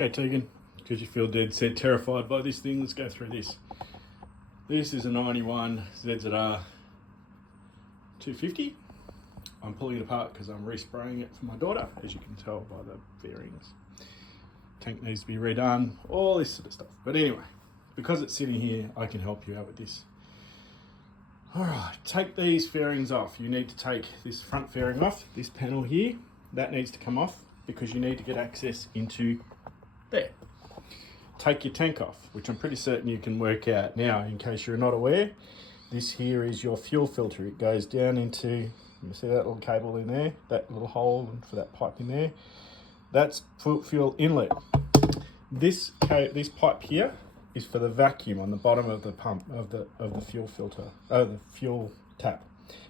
Okay, Tegan, because you feel dead set terrified by this thing, let's go through this. This is a 91 Zzr250. I'm pulling it apart because I'm respraying it for my daughter, as you can tell by the bearings. Tank needs to be redone, all this sort of stuff. But anyway, because it's sitting here, I can help you out with this. All right, take these fairings off. You need to take this front fairing off, this panel here. That needs to come off because you need to get access into there. Take your tank off, which I'm pretty certain you can work out now. In case you're not aware, this here is your fuel filter. It goes down into, you see that little cable in there, that little hole for that pipe in there. That's fuel inlet. This pipe here is for the vacuum on the bottom of the pump of the fuel filter, the fuel tap.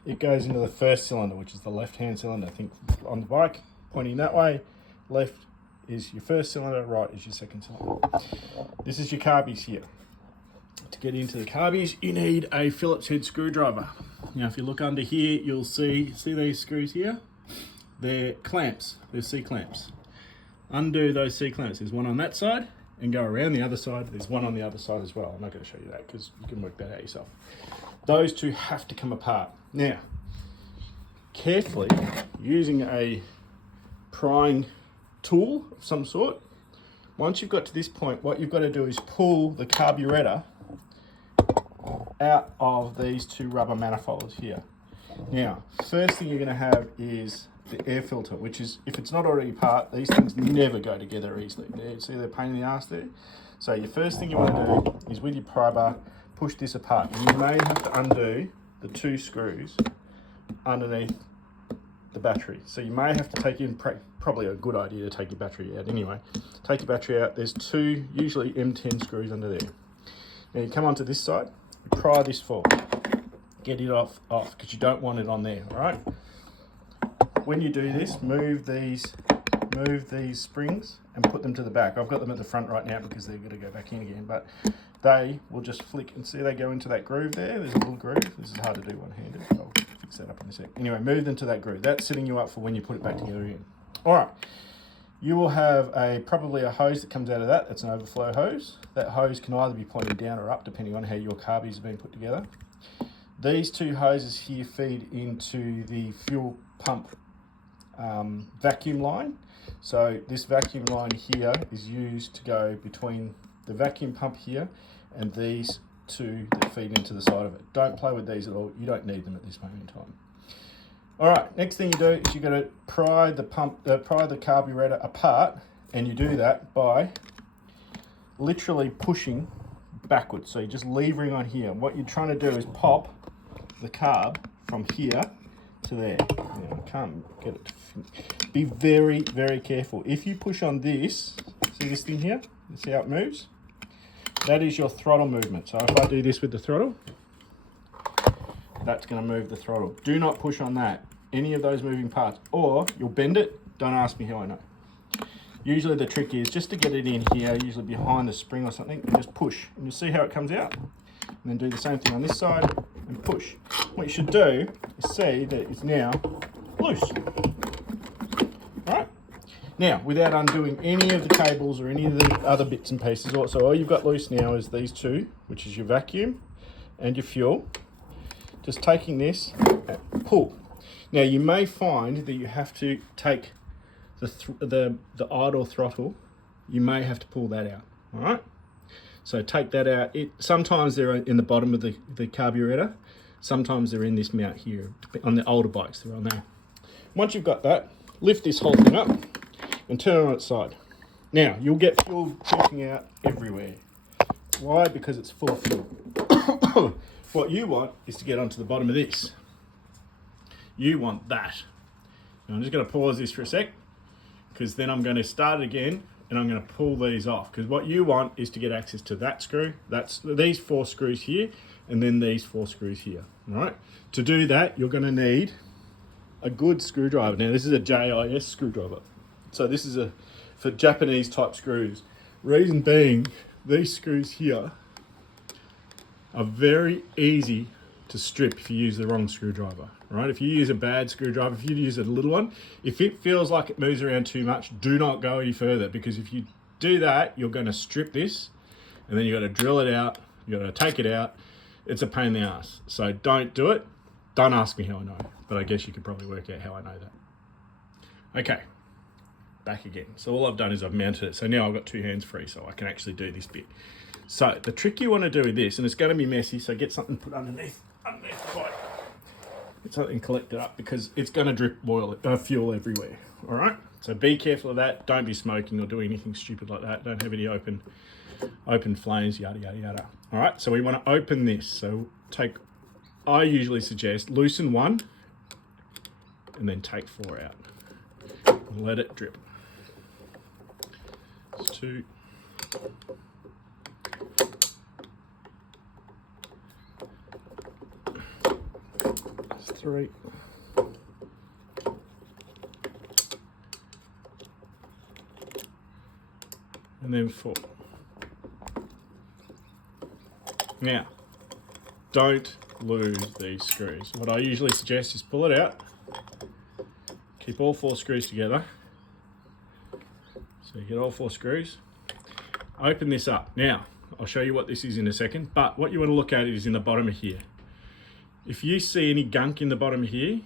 It goes into the first cylinder, which is the left-hand cylinder. I think on the bike, pointing that way, left is your first cylinder, right is your second cylinder. This is your carbys here. To get into the carbys, you need a Phillips head screwdriver. Now, if you look under here, you'll see these screws here? They're clamps, they're C-clamps. Undo those C-clamps. There's one on that side, and go around the other side. There's one on the other side as well. I'm not going to show you that because you can work that out yourself. Those two have to come apart. Now, carefully, using a prying tool of some sort, once you've got to this point, what you've got to do is pull the carburetor out of these two rubber manifolds here. Now, first thing you're going to have is the air filter, which is, if it's not already apart, these things never go together easily. See the pain in the ass there? So your first thing you want to do is, with your pry bar, push this apart. And you may have to undo the two screws underneath the battery. So you may have to take in, probably a good idea to take your battery out anyway. Take your battery out. There's two, usually M10 screws under there. Now you come onto this side, you pry this forward. Get it off because you don't want it on there, all right? When you do this, move these springs and put them to the back. I've got them at the front right now because they're going to go back in again, but they will just flick, and see they go into that groove there. There's a little groove. This is hard to do one-handed. I'll fix that up in a sec. Anyway, move them to that groove. That's setting you up for when you put it back together again. All right. You will have probably a hose that comes out of that. That's an overflow hose. That hose can either be pointing down or up depending on how your carbys have been put together. These two hoses here feed into the fuel pump vacuum line. So this vacuum line here is used to go between the vacuum pump here and these two that feed into the side of it. Don't play with these at all. You don't need them at this moment in time. All right, next thing you do is you're going to pry the carburetor apart, and you do that by literally pushing backwards. So you're just levering on here. What you're trying to do is pop the carb from here to there. Now, I can't get it to be very, very careful. If you push on this, see this thing here? See how it moves? That is your throttle movement. So if I do this with the throttle, that's going to move the throttle. Do not push on that, any of those moving parts, or you'll bend it. Don't ask me how I know. Usually the trick is just to get it in here, usually behind the spring or something, and just push. And you'll see how it comes out. And then do the same thing on this side and push. What you should do is see that it's now loose. All right? Now, without undoing any of the cables or any of the other bits and pieces, so all you've got loose now is these two, which is your vacuum and your fuel. Just taking this and pull. Now you may find that you have to take the idle throttle. You may have to pull that out. All right. So take that out. Sometimes they're in the bottom of the carburetor. Sometimes they're in this mount here. On the older bikes, they're on there. Once you've got that, lift this whole thing up and turn it on its side. Now you'll get fuel dripping out everywhere. Why? Because it's full of fuel. What you want is to get onto the bottom of this. You want that. Now I'm just going to pause this for a sec, because then I'm going to start it again and I'm going to pull these off, because what you want is to get access to that screw. That's these 4 screws here, and then these 4 screws here. All right. To do that, you're going to need a good screwdriver. Now this is a JIS screwdriver. So this is for Japanese type screws. Reason being, these screws here are very easy to strip if you use the wrong screwdriver, right? If you use a bad screwdriver, if you use a little one, if it feels like it moves around too much, do not go any further, because if you do that, you're going to strip this, and then you got to drill it out. You got to take it out. It's a pain in the ass. So don't do it. Don't ask me how I know, but I guess you could probably work out how I know that. Okay, back again. So all I've done is I've mounted it. So now I've got 2 hands free, so I can actually do this bit. So the trick you want to do with this, and it's going to be messy, so get something put underneath the bike. Get something collected up because it's going to drip fuel everywhere. All right. So be careful of that. Don't be smoking or doing anything stupid like that. Don't have any open flames, yada, yada, yada. All right. So we want to open this. So I usually suggest loosen 1 and then take 4 out. And let it drip. That's 2. That's 3. And then 4. Now, don't lose these screws. What I usually suggest is pull it out, keep all 4 screws together. So you get all 4 screws. Open this up. Now, I'll show you what this is in a second, but what you want to look at is in the bottom of here. If you see any gunk in the bottom of here,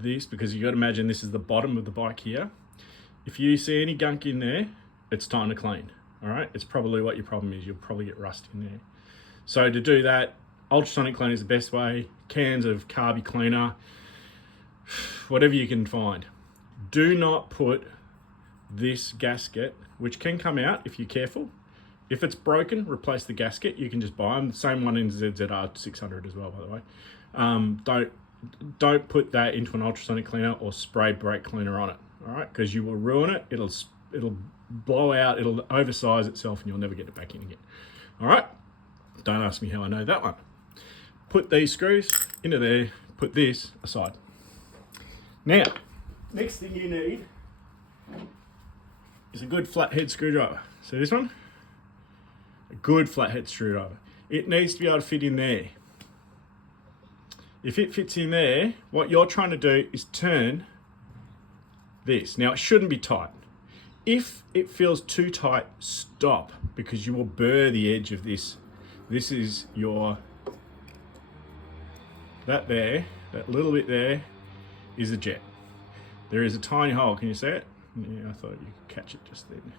because you got to imagine this is the bottom of the bike here. If you see any gunk in there, it's time to clean. All right, it's probably what your problem is. You'll probably get rust in there. So to do that, ultrasonic cleaner is the best way. Cans of Carby cleaner, whatever you can find. Do not put this gasket, which can come out if you're careful. If it's broken, replace the gasket. You can just buy them. The same one in Zzr250 as well, by the way. Don't put that into an ultrasonic cleaner or spray brake cleaner on it. All right, because you will ruin it. It'll blow out. It'll oversize itself, and you'll never get it back in again. All right. Don't ask me how I know that one. Put these screws into there. Put this aside. Now, next thing you need is a good flathead screwdriver. See this one? A good flathead screwdriver. It needs to be able to fit in there. If it fits in there, what you're trying to do is turn this. Now, it shouldn't be tight. If it feels too tight, stop, because you will burr the edge of this. This is that little bit there is a jet. There is a tiny hole. Can you see it? Yeah, I thought you could catch it just then.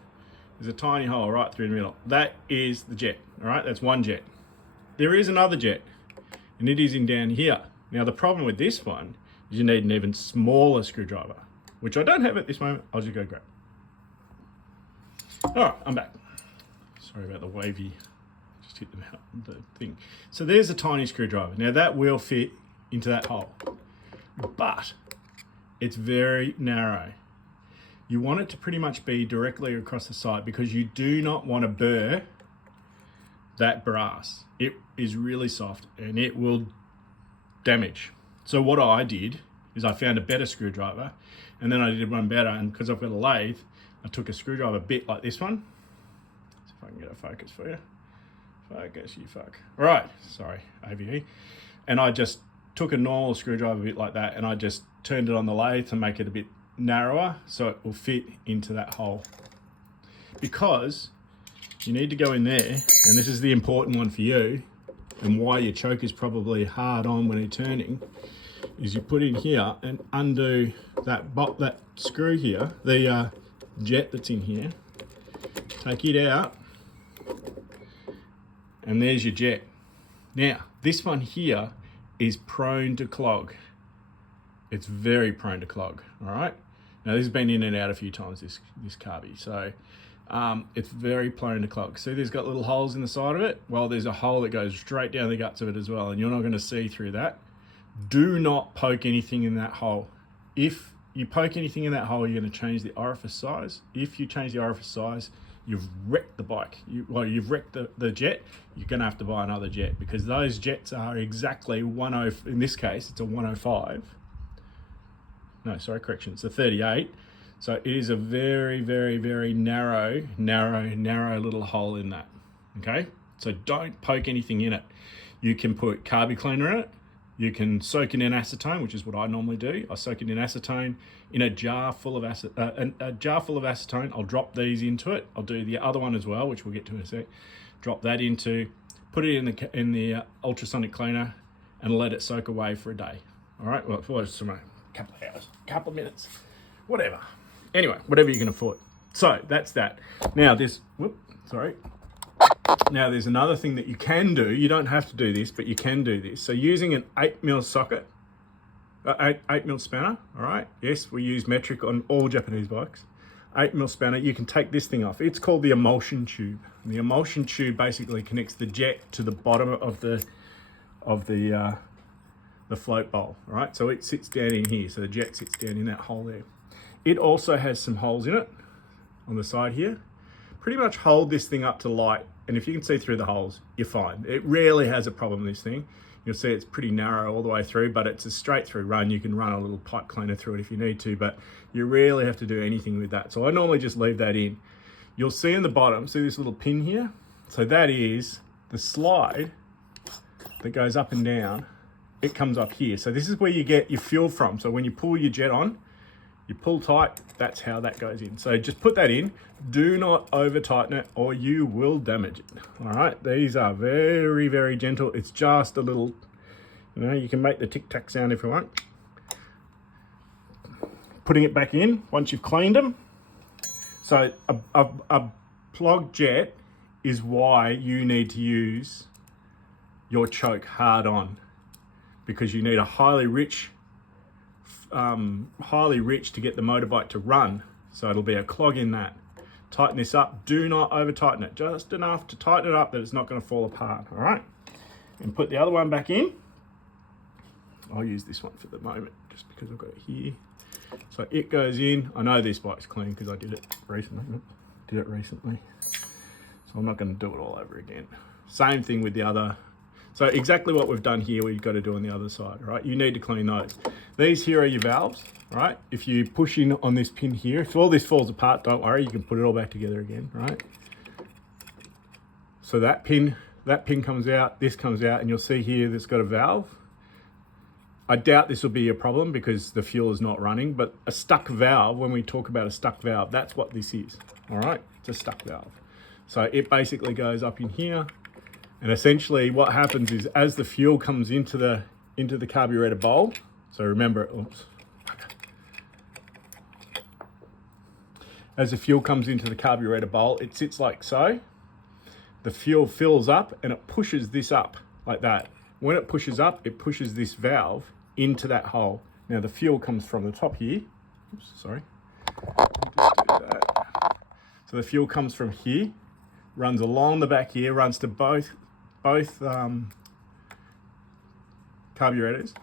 There's a tiny hole right through the middle. That is the jet. All right, that's one jet. There is another jet, and it is in down here. Now, the problem with this one is you need an even smaller screwdriver, which I don't have at this moment. I'll just go grab. All right, I'm back. Sorry about the wavy, just hit the thing. So there's a tiny screwdriver. Now that will fit into that hole, but it's very narrow. You want it to pretty much be directly across the side because you do not want to burr that brass. It is really soft and it will damage. So what I did is I found a better screwdriver, and then I did one better, and because I've got a lathe, I took a screwdriver bit like this one. See if I can get a focus for you. Focus, you fuck. All right, sorry, AVE. And I just took a normal screwdriver bit like that, and I just turned it on the lathe to make it a bit narrower so it will fit into that hole. Because you need to go in there, and this is the important one for you, and why your choke is probably hard on when you're turning, is you put in here and undo that screw here, the jet that's in here. Take it out, and there's your jet. Now, this one here is prone to clog. It's very prone to clog, all right? Now, this has been in and out a few times, this Carby, so it's very prone to clog. See, there's got little holes in the side of it. Well, there's a hole that goes straight down the guts of it as well, and you're not going to see through that. Do not poke anything in that hole. If you poke anything in that hole, you're going to change the orifice size. If you change the orifice size, you've wrecked the bike. You've wrecked the jet. You're going to have to buy another jet, because those jets are exactly 10. In this case, it's a 105. No, sorry, correction. It's a 38. So it is a very, very, very narrow little hole in that. Okay? So don't poke anything in it. You can put Carby cleaner in it. You can soak it in acetone, which is what I normally do. I soak it in acetone in a jar full of acetone. I'll drop these into it. I'll do the other one as well, which we'll get to in a sec. Drop that into, put it in the ultrasonic cleaner, and let it soak away for a day. All right, well, for a couple of hours, couple of minutes, whatever. Anyway, whatever you can afford. So that's that. Now Now there's another thing that you can do. You don't have to do this, but you can do this. So using an 8mm socket, 8mm spanner, all right? Yes, we use metric on all Japanese bikes. 8mm spanner, you can take this thing off. It's called the emulsion tube. And the emulsion tube basically connects the jet to the bottom of the float bowl, all right? So it sits down in here. So the jet sits down in that hole there. It also has some holes in it on the side here. Pretty much hold this thing up to light, and if you can see through the holes, you're fine. It rarely has a problem, this thing. You'll see it's pretty narrow all the way through, but it's a straight through run. You can run a little pipe cleaner through it if you need to, but you rarely have to do anything with that. So I normally just leave that in. You'll see in the bottom, see this little pin here? So that is the slide that goes up and down. It comes up here. So this is where you get your fuel from. So when you pull your jet on, you pull tight, that's how that goes in. So just put that in. Do not over tighten it or you will damage it. All right, these are very, very gentle. It's just a little, you can make the tic tac sound if you want. Putting it back in once you've cleaned them. So a plugged jet is why you need to use your choke hard on, because you need a highly rich to get the motorbike to run. So it'll be a clog in that. Tighten this up. Do not over tighten it. Just enough to tighten it up that it's not going to fall apart. All right. And put the other one back in. I'll use this one for the moment just because I've got it here. So it goes in. I know this bike's clean because I did it recently. So I'm not going to do it all over again. Same thing with the other. So exactly what we've done here, we've got to do on the other side, right? You need to clean those. These here are your valves, right? If you push in on this pin here, if all this falls apart, don't worry, you can put it all back together again, right? So that pin comes out, this comes out, and you'll see here that's got a valve. I doubt this will be a problem because the fuel is not running, but a stuck valve, when we talk about a stuck valve, that's what this is, all right? It's a stuck valve. So it basically goes up in here. And essentially what happens is as the fuel comes into the carburetor bowl, so remember, as the fuel comes into the carburetor bowl, it sits like so. The fuel fills up and it pushes this up like that. When it pushes up, it pushes this valve into that hole. Now the fuel comes from the top here. Oops, sorry. Just do that. So the fuel comes from here, runs along the back here, runs to both carburetors,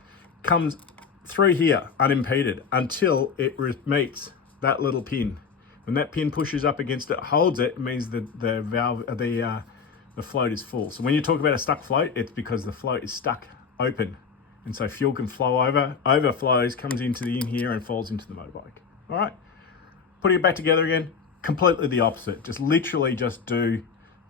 comes through here unimpeded until it meets that little pin. When that pin pushes up against it, holds it, it means that the valve, the float is full. So when you talk about a stuck float, it's because the float is stuck open, and so fuel can flow over, overflows, comes into in here and falls into the motorbike. All right, putting it back together again, completely the opposite. Just literally just do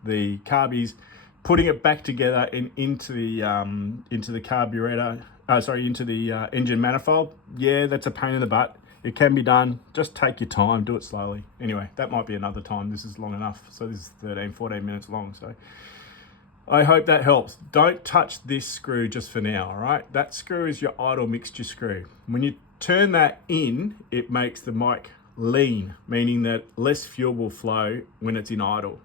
the carbys. Putting it back together into the carburetor, into the engine manifold. Yeah, that's a pain in the butt. It can be done. Just take your time, do it slowly. Anyway, that might be another time. This is long enough. So this is 13, 14 minutes long. So I hope that helps. Don't touch this screw just for now, all right? That screw is your idle mixture screw. When you turn that in, it makes the mic lean, meaning that less fuel will flow when it's in idle.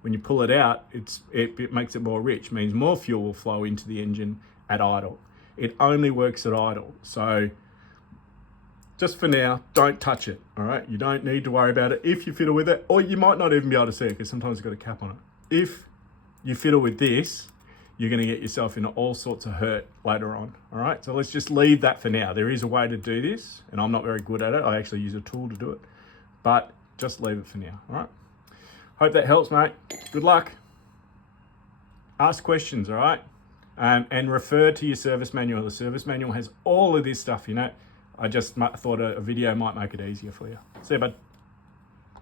When you pull it out, it makes it more rich, means more fuel will flow into the engine at idle. It only works at idle. So just for now, don't touch it, all right? You don't need to worry about it if you fiddle with it, or you might not even be able to see it because sometimes it's got a cap on it. If you fiddle with this, you're gonna get yourself into all sorts of hurt later on, all right? So let's just leave that for now. There is a way to do this, and I'm not very good at it. I actually use a tool to do it, but just leave it for now, all right? Hope that helps, mate. Good luck. Ask questions, all right? And refer to your service manual. The service manual has all of this stuff in it. I just thought a video might make it easier for you. See you, bud.